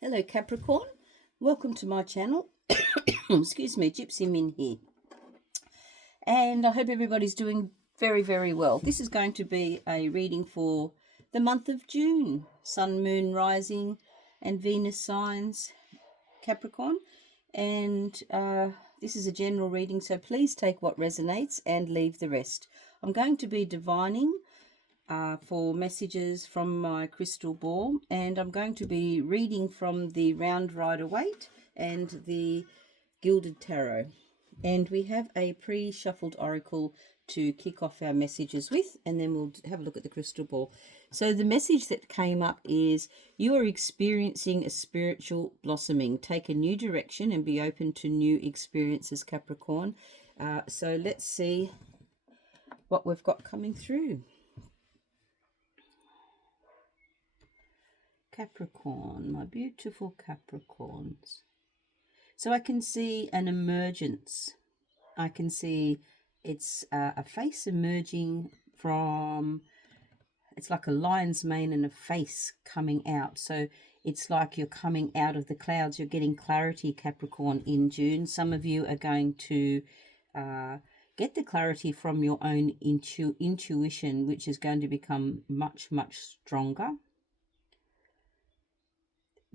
Hello Capricorn, welcome to my channel. Excuse me, GypsyMin here. And I hope everybody's doing very well. This is going to be a reading for the month of June. Sun, Moon, Rising and Venus signs, Capricorn. And this is a general reading, so please take what resonates and leave the rest. I'm going to be divining for messages from my crystal ball, and I'm going to be reading from the Round Rider-Waite and the Gilded Tarot, and we have a pre-shuffled oracle to kick off our messages with, and then we'll have a look at the crystal ball. So the message that came up is, you are experiencing a spiritual blossoming. Take a new direction and be open to new experiences, Capricorn. So let's see what we've got coming through. Capricorn, my beautiful Capricorns. So I can see an emergence. I can see it's a face emerging from, it's like a lion's mane and a face coming out. So it's like you're coming out of the clouds. You're getting clarity, Capricorn, in June. Some of you are going to get the clarity from your own intuition, which is going to become much stronger.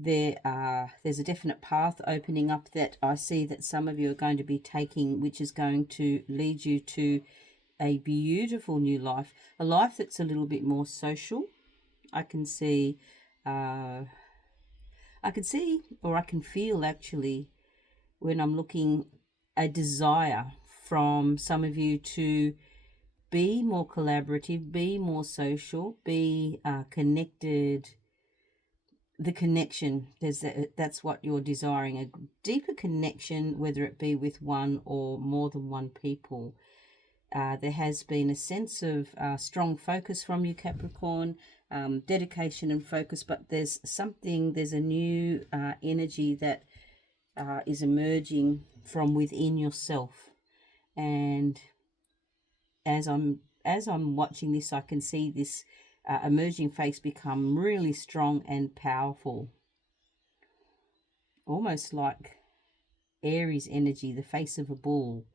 There's a definite path opening up that I see that some of you are going to be taking, which is going to lead you to a beautiful new life, a life that's a little bit more social. I can see, or I can feel actually, when I'm looking, a desire from some of you to be more collaborative, be more social, be connected. The connection, that's what you're desiring, a deeper connection, whether it be with one or more than one people. There has been a sense of strong focus from you, Capricorn, dedication and focus, but there's a new energy that is emerging from within yourself. And as I'm watching this, I can see this emerging face become really strong and powerful, almost like Aries energy, the face of a bull.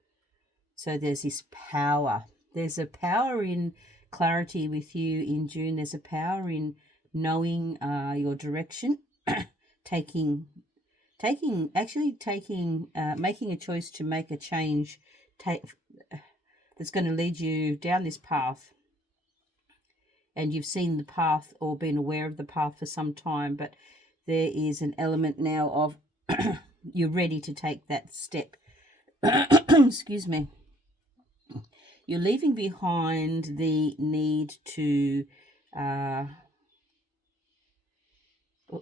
So there's this power. There's a power in clarity with you in June. There's a power in knowing your direction, making a choice to make a change that's going to lead you down this path. And you've seen the path or been aware of the path for some time, but there is an element now of you're ready to take that step. Excuse me. You're leaving behind the need to, you're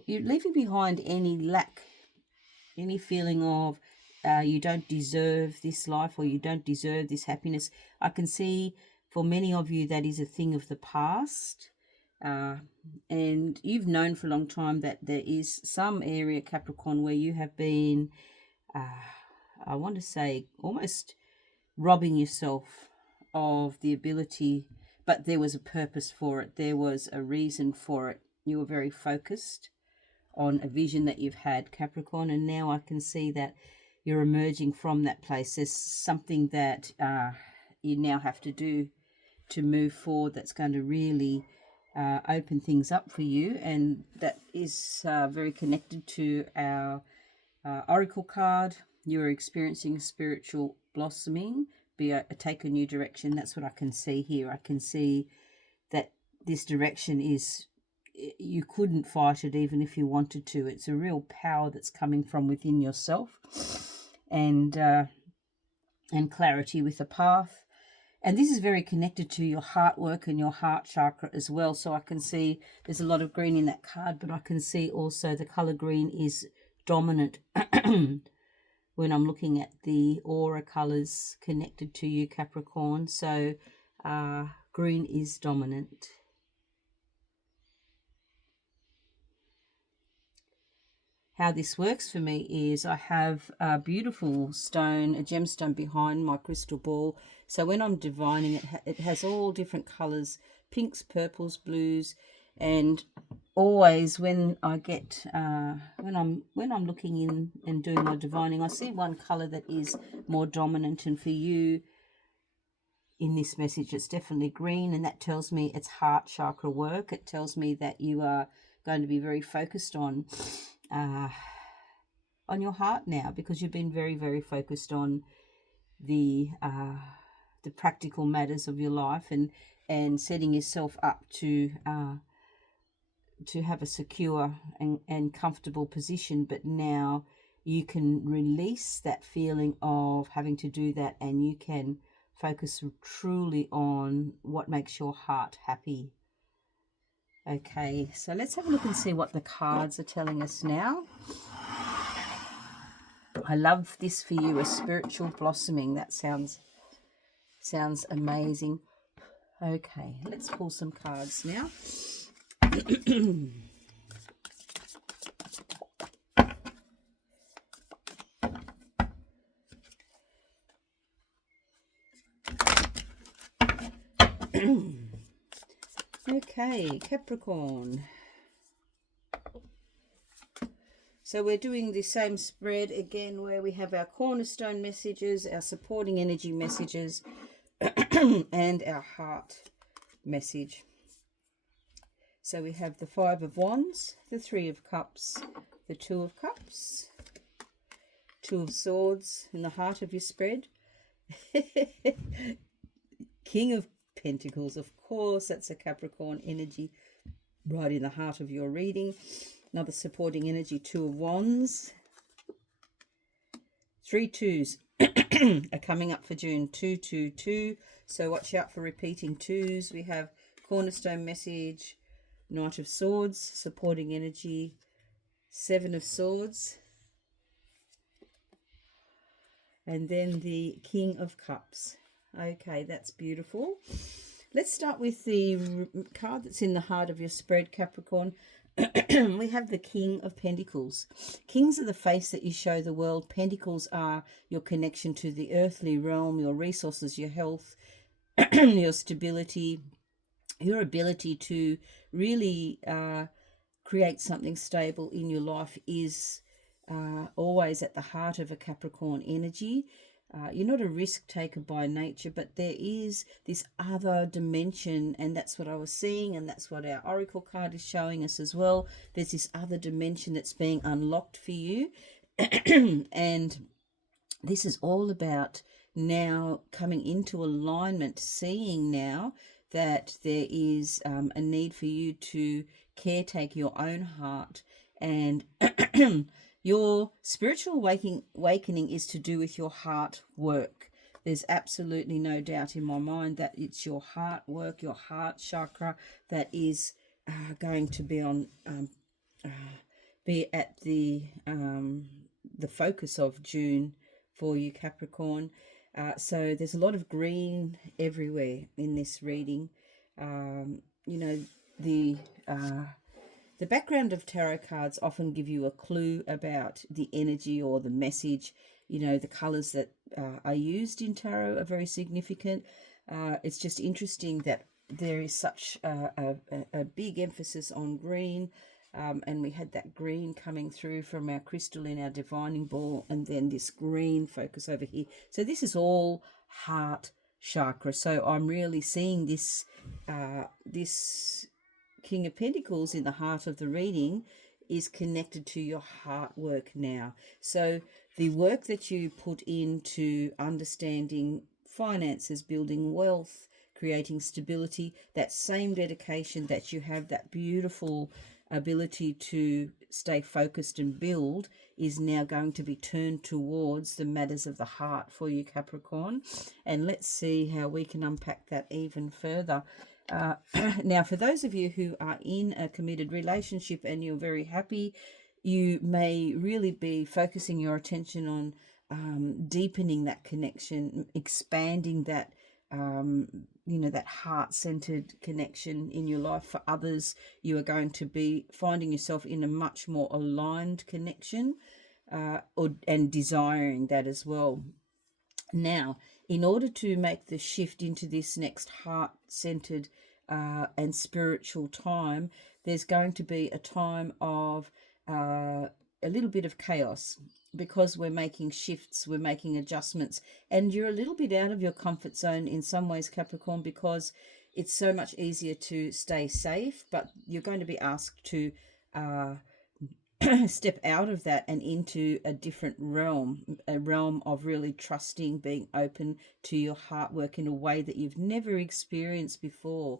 leaving behind any lack, any feeling of you don't deserve this life or you don't deserve this happiness. I can see for many of you that is a thing of the past, and you've known for a long time that there is some area, Capricorn, where you have been, I want to say, almost robbing yourself of the ability, but there was a purpose for it. There was a reason for it. You were very focused on a vision that you've had, Capricorn, and now I can see that you're emerging from that place. There's something that you now have to do to move forward that's going to really open things up for you, and that is very connected to our oracle card. You're experiencing spiritual blossoming, take a new direction. That's what I can see here. I can see that this direction is, you couldn't fight it even if you wanted to. It's a real power that's coming from within yourself, and clarity with the path. And this is very connected to your heart work and your heart chakra as well. So I can see there's a lot of green in that card, but I can see also the color green is dominant when I'm looking at the aura colors connected to you, Capricorn. So green is dominant. How this works for me is I have a beautiful stone, a gemstone behind my crystal ball. So when I'm divining it, it has all different colors, pinks, purples, blues, And always when I get when I'm looking in and doing my divining, I see one color that is more dominant, and for you in this message it's definitely green, and that tells me it's heart chakra work. It tells me that you are going to be very focused on your heart now, because you've been very, very focused on the practical matters of your life, and setting yourself up to have a secure and comfortable position. But now you can release that feeling of having to do that, and you can focus truly on what makes your heart happy. Okay, so let's have a look and see what the cards are telling us now. I love this for you, a spiritual blossoming. That sounds amazing. Okay, let's pull some cards now. Okay, Capricorn. So we're doing the same spread again, where we have our cornerstone messages, our supporting energy messages, and our heart message. So we have the Five of Wands, the Three of Cups, the Two of Cups, Two of Swords in the heart of your spread. King of Pentacles, of course, that's a Capricorn energy right in the heart of your reading. Another supporting energy, Two of Wands. 3 twos are coming up for June, 2, 2, 2. So watch out for repeating twos. We have cornerstone message, Knight of Swords, supporting energy, 7 of Swords, and then the King of Cups. Okay, that's beautiful. Let's start with the card that's in the heart of your spread, Capricorn. We have the King of Pentacles. Kings are the face that you show the world. Pentacles are your connection to the earthly realm, your resources, your health, your stability, your ability to really create something stable in your life is always at the heart of a Capricorn energy. You're not a risk taker by nature, but there is this other dimension, and that's what I was seeing, and that's what our oracle card is showing us as well. There's this other dimension that's being unlocked for you. And this is all about now coming into alignment, seeing now that there is a need for you to caretake your own heart, and your spiritual awakening is to do with your heart work. There's absolutely no doubt in my mind that it's your heart work, your heart chakra, that is going to be on be at the focus of June for you, Capricorn. So there's a lot of green everywhere in this reading. You know, the background of tarot cards often give you a clue about the energy or the message. You know, the colors that are used in tarot are very significant. It's just interesting that there is such a big emphasis on green. And we had that green coming through from our crystal in our divining ball, and then this green focus over here. So this is all heart chakra. So I'm really seeing this this King of Pentacles in the heart of the reading is connected to your heart work now. So the work that you put into understanding finances, building wealth, creating stability, that same dedication that you have, that beautiful ability to stay focused and build, is now going to be turned towards the matters of the heart for you, Capricorn. And let's see how we can unpack that even further. Now, for those of you who are in a committed relationship and you're very happy, you may really be focusing your attention on deepening that connection, expanding that that heart-centered connection in your life. For others, you are going to be finding yourself in a much more aligned connection and desiring that as well. Now, in order to make the shift into this next heart-centered and spiritual time, there's going to be a time of a little bit of chaos, because we're making shifts, we're making adjustments, and you're a little bit out of your comfort zone in some ways, Capricorn, because it's so much easier to stay safe, but you're going to be asked to uh, step out of that and into a different realm, a realm of really trusting, being open to your heart work in a way that you've never experienced before.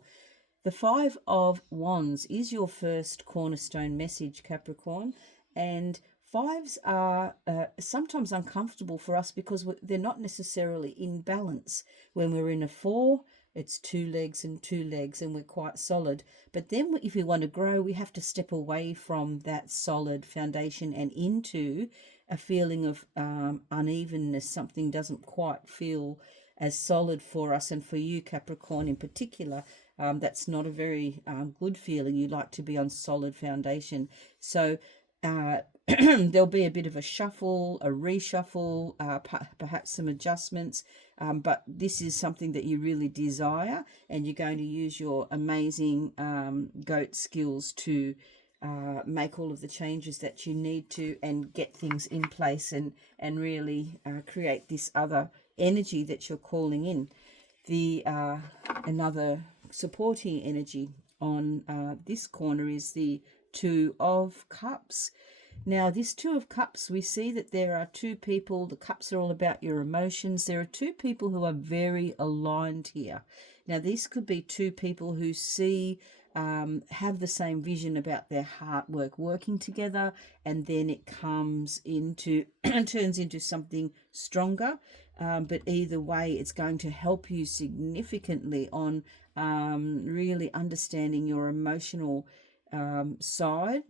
The Five of Wands is your first cornerstone message, Capricorn, and fives are sometimes uncomfortable for us because they're not necessarily in balance. When we're in a four, it's two legs and two legs, and we're quite solid. But then if we want to grow, we have to step away from that solid foundation and into a feeling of unevenness. Something doesn't quite feel as solid for us, and for you, Capricorn, in particular, that's not a very good feeling. You like to be on solid foundation. So there'll be a bit of a shuffle, a reshuffle, perhaps some adjustments, but this is something that you really desire, and you're going to use your amazing goat skills to make all of the changes that you need to, and get things in place, and really create this other energy that you're calling in. The another supporting energy on this corner is the Two of Cups. Now, this Two of Cups, we see that there are two people. The cups are all about your emotions. There are two people who are very aligned here. Now, this could be two people who see, have the same vision about their heart work, working together, and then it comes into, turns into something stronger. But either way, it's going to help you significantly on really understanding your emotional side.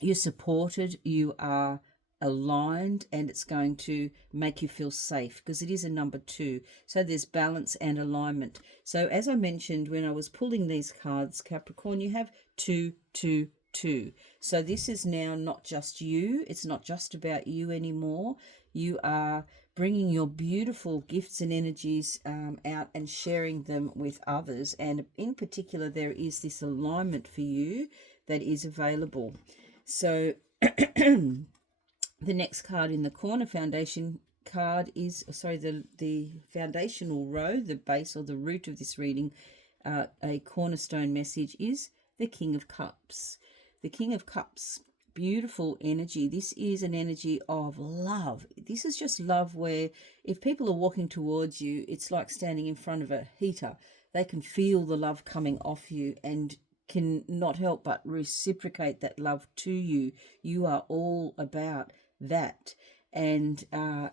You're supported, you are aligned, and it's going to make you feel safe because it is a number two. So there's balance and alignment. So as I mentioned when I was pulling these cards, Capricorn, you have two, two, two. So this is now not just you. It's not just about you anymore. You are bringing your beautiful gifts and energies out and sharing them with others. And in particular, there is this alignment for you that is available. So the next card in the corner foundation card is, the foundational row, the base or the root of this reading, a cornerstone message is the King of Cups. The King of Cups, beautiful energy. This is an energy of love. This is just love where if people are walking towards you, it's like standing in front of a heater. They can feel the love coming off you and can not help but reciprocate that love to you. You are all about that. And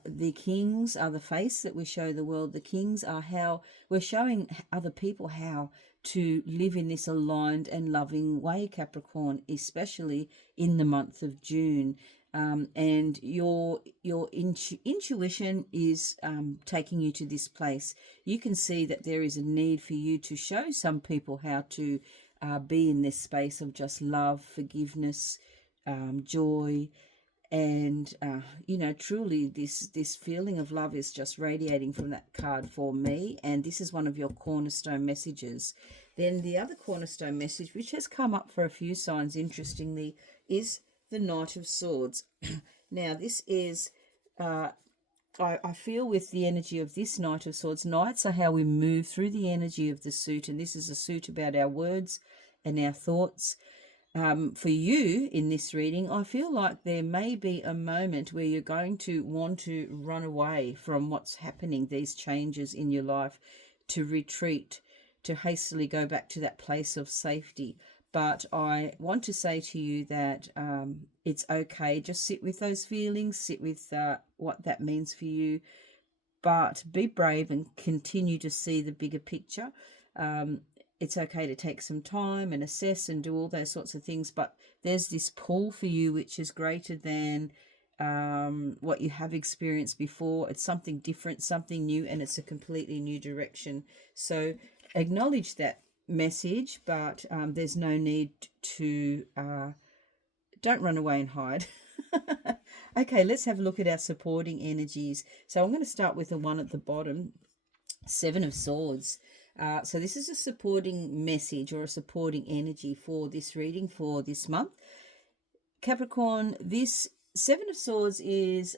the kings are the face that we show the world. The kings are how we're showing other people how to live in this aligned and loving way, Capricorn, especially in the month of June. And your intuition is taking you to this place. You can see that there is a need for you to show some people how to be in this space of just love, forgiveness, joy, and truly this feeling of love is just radiating from that card for me, and this is one of your cornerstone messages. Then the other cornerstone message, which has come up for a few signs interestingly, is the Knight of Swords. Now this is I feel with the energy of this Knight of Swords, knights are how we move through the energy of the suit, and this is a suit about our words and our thoughts. For you in this reading, I feel like there may be a moment where you're going to want to run away from what's happening, these changes in your life, to retreat, to hastily go back to that place of safety. But I want to say to you that it's okay. Just sit with those feelings, sit with what that means for you, but be brave and continue to see the bigger picture. It's okay to take some time and assess and do all those sorts of things, but there's this pull for you which is greater than what you have experienced before. It's something different, something new, and it's a completely new direction. So acknowledge that message, but there's no need to don't run away and hide. Okay, let's have a look at our supporting energies. So I'm going to start with the one at the bottom, Seven of Swords. So this is a supporting message or a supporting energy for this reading for this month. Capricorn, this Seven of Swords is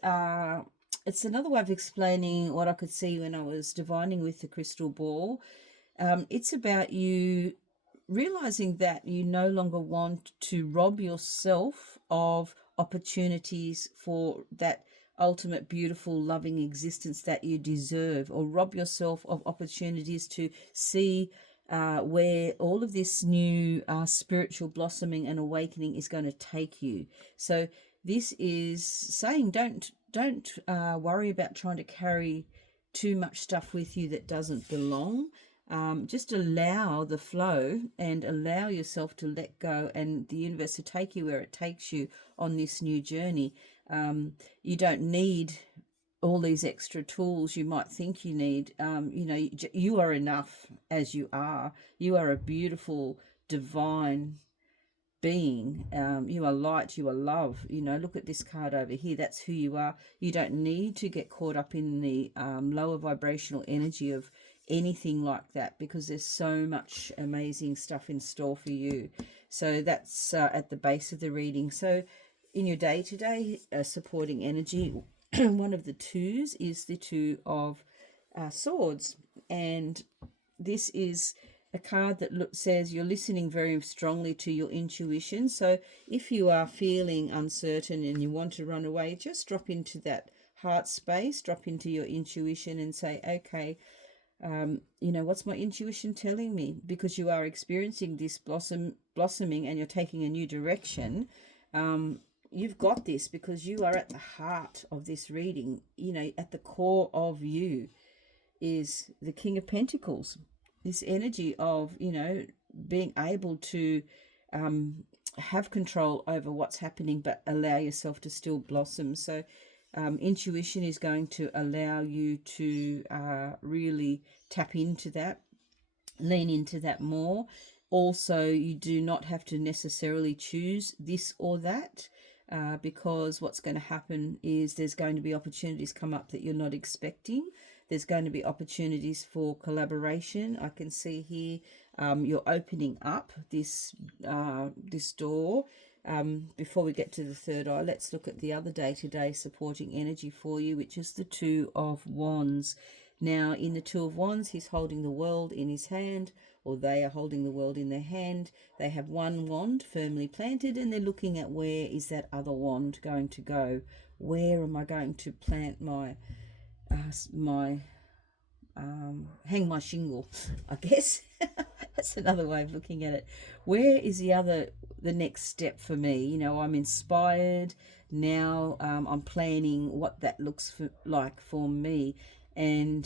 it's another way of explaining what I could see when I was divining with the crystal ball. It's about you realizing that you no longer want to rob yourself of opportunities for that ultimate beautiful loving existence that you deserve, or rob yourself of opportunities to see where all of this new spiritual blossoming and awakening is going to take you. So this is saying don't worry about trying to carry too much stuff with you that doesn't belong. Just allow the flow and allow yourself to let go and the universe to take you where it takes you on this new journey. You don't need all these extra tools you might think you need. You are enough as you are. You are a beautiful, divine being. You are light, you are love. Look at this card over here. That's who you are. You don't need to get caught up in the lower vibrational energy of anything like that, because there's so much amazing stuff in store for you. So that's at the base of the reading. So in your day-to-day supporting energy, one of the twos is the Two of Swords, and this is a card that says you're listening very strongly to your intuition. So if you are feeling uncertain and you want to run away, just drop into that heart space, drop into your intuition and say, okay, what's my intuition telling me? Because you are experiencing this blossoming and you're taking a new direction. You've got this, because you are at the heart of this reading. At the core of you is the King of Pentacles. This energy of, being able to have control over what's happening, but allow yourself to still blossom. So intuition is going to allow you to really tap into that, lean into that more. Also, you do not have to necessarily choose this or that, because what's going to happen is there's going to be opportunities come up that you're not expecting. There's going to be opportunities for collaboration. I can see here you're opening up this door. Before we get to the third eye, let's look at the other day-to-day supporting energy for you, which is the Two of Wands. Now, in the Two of Wands, he's holding the world in his hand, or they are holding the world in their hand. They have one wand firmly planted, and they're looking at where is that other wand going to go. Where am I going to plant my hang my shingle, I guess. That's another way of looking at it. Where is the next step for me? I'm inspired now. I'm planning what that looks like for me, and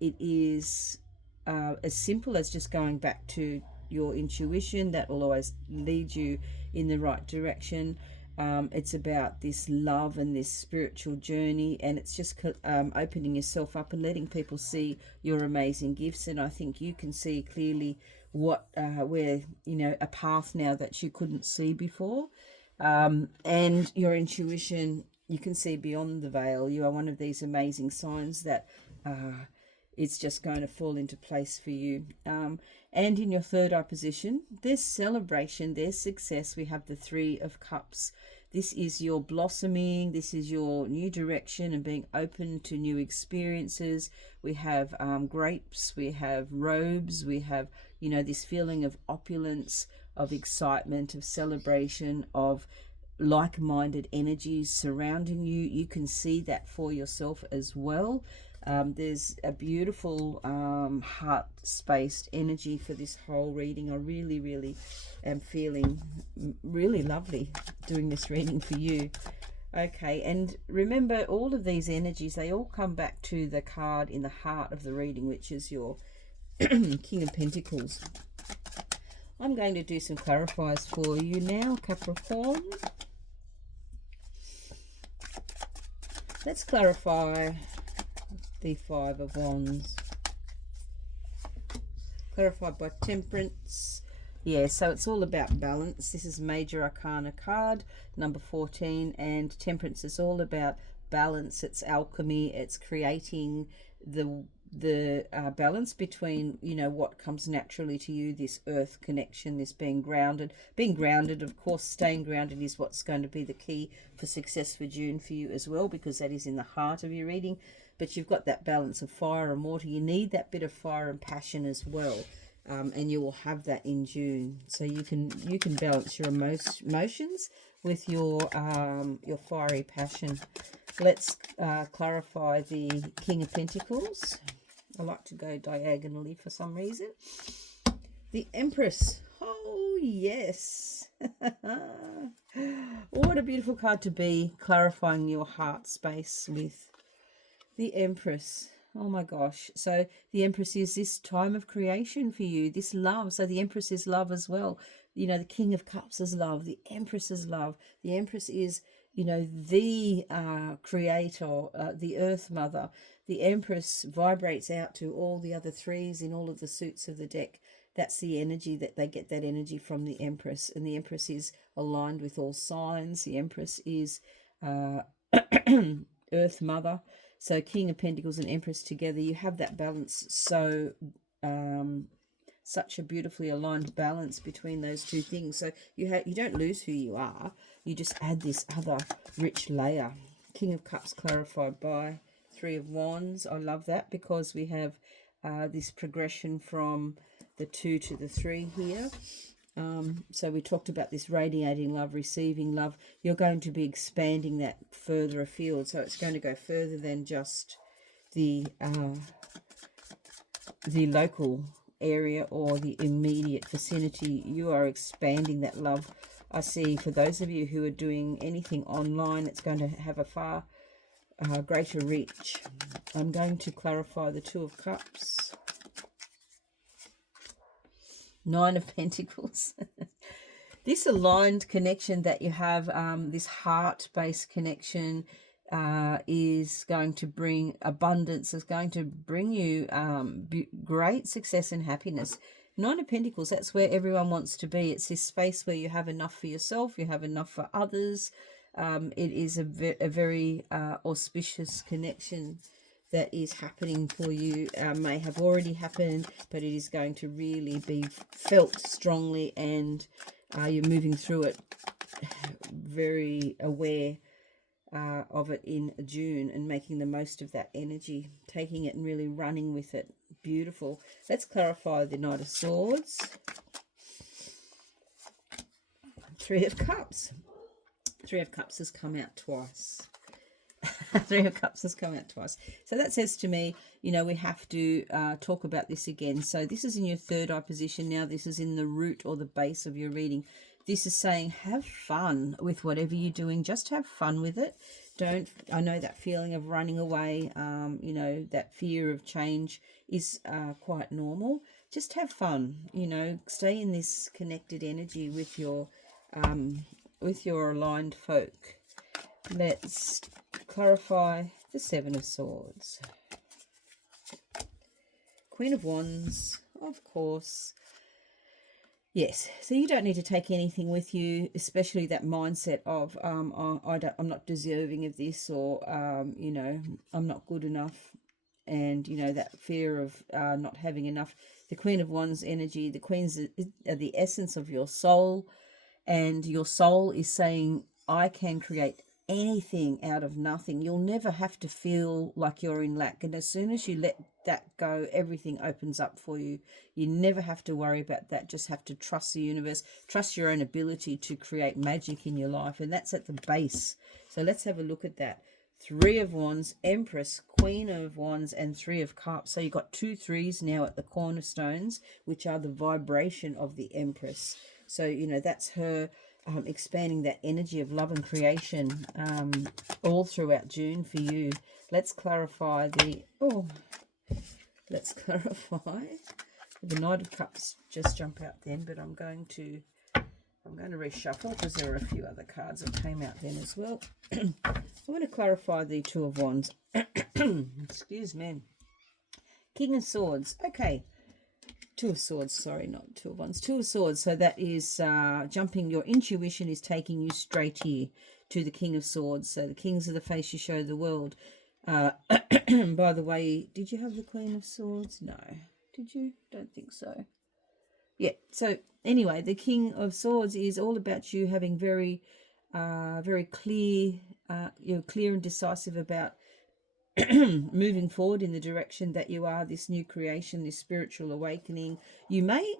it is as simple as just going back to your intuition. That will always lead you in the right direction. It's about this love and this spiritual journey, and it's just opening yourself up and letting people see your amazing gifts. And I think you can see clearly where a path now that you couldn't see before, and your intuition, you can see beyond the veil. You are one of these amazing signs that it's just going to fall into place for you. And in your third eye position, there's celebration, there's success. We have the Three of Cups. This is your blossoming. This is your new direction and being open to new experiences. We have grapes, we have robes, we have, this feeling of opulence, of excitement, of celebration, of like-minded energies surrounding you. You can see that for yourself as well. There's a beautiful heart-spaced energy for this whole reading. I really, really am feeling really lovely doing this reading for you. Okay, and remember, all of these energies, they all come back to the card in the heart of the reading, which is your King of Pentacles. I'm going to do some clarifiers for you now, Capricorn. Let's clarify the Five of Wands. Clarified by Temperance. Yeah, so it's all about balance. This is Major Arcana card, number 14, and Temperance is all about balance. It's alchemy. It's creating the balance between, you know, what comes naturally to you, this earth connection, this being grounded. Being grounded, of course, staying grounded is what's going to be the key for success for June for you as well, because that is in the heart of your reading. But you've got that balance of fire and water. You need that bit of fire and passion as well. And you will have that in June, so you can balance your emotions with your fiery passion. Let's clarify the King of Pentacles. I like to go diagonally for some reason. The Empress. Oh yes. What a beautiful card to be clarifying your heart space with. The Empress. Oh my gosh. So the Empress is this time of creation for you, this love. So the Empress is love as well. You know, the King of Cups is love. The Empress is love. The Empress is, you know, the creator, the Earth Mother. The Empress vibrates out to all the other threes in all of the suits of the deck. That's the energy that they get, that energy from the Empress. And the Empress is aligned with all signs. The Empress is Earth Mother. So King of Pentacles and Empress together, you have that balance. So such a beautifully aligned balance between those two things. So you don't lose who you are. You just add this other rich layer. King of Cups clarified by Three of Wands. I love that because we have this progression from the 2 to the 3 here. So we talked about this radiating love, receiving love. You're going to be expanding that further afield. So it's going to go further than just the local area or the immediate vicinity. You are expanding that love. I see for those of you who are doing anything online, it's going to have a far greater reach. I'm going to clarify the Two of Cups. Nine of Pentacles. This aligned connection that you have, this heart-based connection, is going to bring abundance, is going to bring you great success and happiness. Nine of Pentacles, that's where everyone wants to be. It's this space where you have enough for yourself, you have enough for others. It is a very auspicious connection that is happening for you. May have already happened, but it is going to really be felt strongly, and you're moving through it very aware of it in June and making the most of that energy, taking it and really running with it. Beautiful. Let's clarify the Knight of Swords. Three of Cups. Three of Cups has come out twice. Three of Cups has come out twice. So that says to me, you know, we have to talk about this again. So this is in your third eye position now. This is in the root or the base of your reading. This is saying have fun with whatever you're doing. Just have fun with it. I know that feeling of running away, you know, that fear of change is quite normal. Just have fun, you know, stay in this connected energy with your aligned folk. Let's clarify the Seven of Swords. Queen of Wands, of course. Yes, so you don't need to take anything with you, especially that mindset of I'm not deserving of this, or you know, I'm not good enough, and you know, that fear of not having enough. The Queen of Wands energy, the Queen's are the essence of your soul, and your soul is saying, I can create anything out of nothing. You'll never have to feel like you're in lack, and as soon as you let that go, everything opens up for you. You never have to worry about that. Just have to trust the universe, trust your own ability to create magic in your life, and that's at the base. So let's have a look at that. Three of Wands, Empress, Queen of Wands, and Three of Cups. So you've got 2 3s now at the cornerstones, which are the vibration of the Empress. So, you know, that's her expanding that energy of love and creation all throughout June for you. Let's clarify the the Knight of Cups. Just jump out then, but I'm going to reshuffle because there are a few other cards that came out then as well. I want to clarify the Two of Wands. Excuse me. King of Swords. Okay. Two of Swords, sorry, not Two of Wands. Two of Swords, so that is jumping. Your intuition is taking you straight here to the King of Swords. So the kings are the face you show the world. By the way, did you have the Queen of Swords? No. Did you? Don't think so. Yeah. So anyway, the King of Swords is all about you having very clear, clear and decisive about moving forward in the direction that you are, this new creation, this spiritual awakening. You may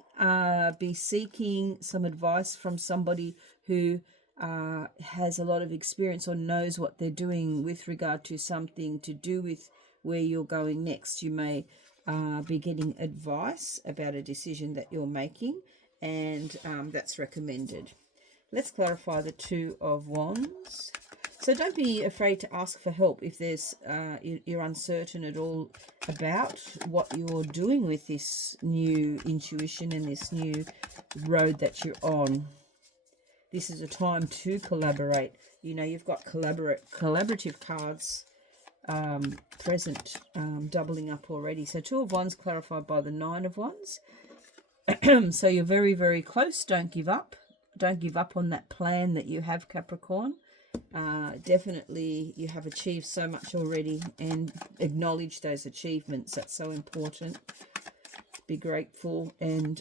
be seeking some advice from somebody who has a lot of experience or knows what they're doing with regard to something to do with where you're going next. You may be getting advice about a decision that you're making, and that's recommended. Let's clarify the Two of Wands. So don't be afraid to ask for help if there's you're uncertain at all about what you're doing with this new intuition and this new road that you're on. This is a time to collaborate. You know, you've got collaborative cards present, doubling up already. So Two of Wands clarified by the Nine of Wands. So you're very, very close. Don't give up. Don't give up on that plan that you have, Capricorn. Definitely you have achieved so much already, and acknowledge those achievements. That's so important. Be grateful, and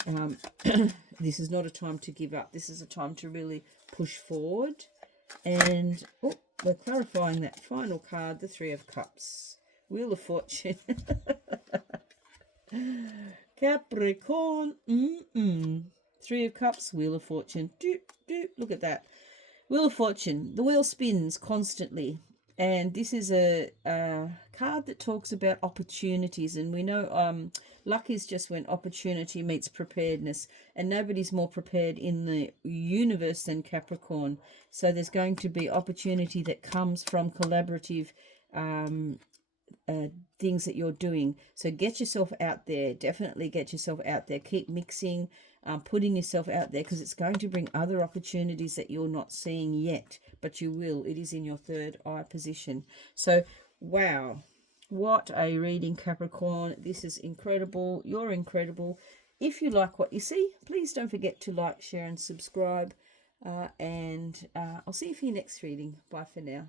this is not a time to give up. This is a time to really push forward. And we're clarifying that final card, the Three of Cups, Wheel of Fortune. Capricorn, Three of Cups, Wheel of Fortune. Look at that. Wheel of Fortune. The wheel spins constantly. And this is a card that talks about opportunities. And we know luck is just when opportunity meets preparedness. And nobody's more prepared in the universe than Capricorn. So there's going to be opportunity that comes from collaborative things that you're doing. So get yourself out there. Definitely get yourself out there. Keep mixing, putting yourself out there, because it's going to bring other opportunities that you're not seeing yet, but you will. It is in your third eye position. So wow, what a reading, Capricorn. This is incredible. You're incredible. If you like what you see, please don't forget to like, share and subscribe, and I'll see you for your next reading. Bye for now.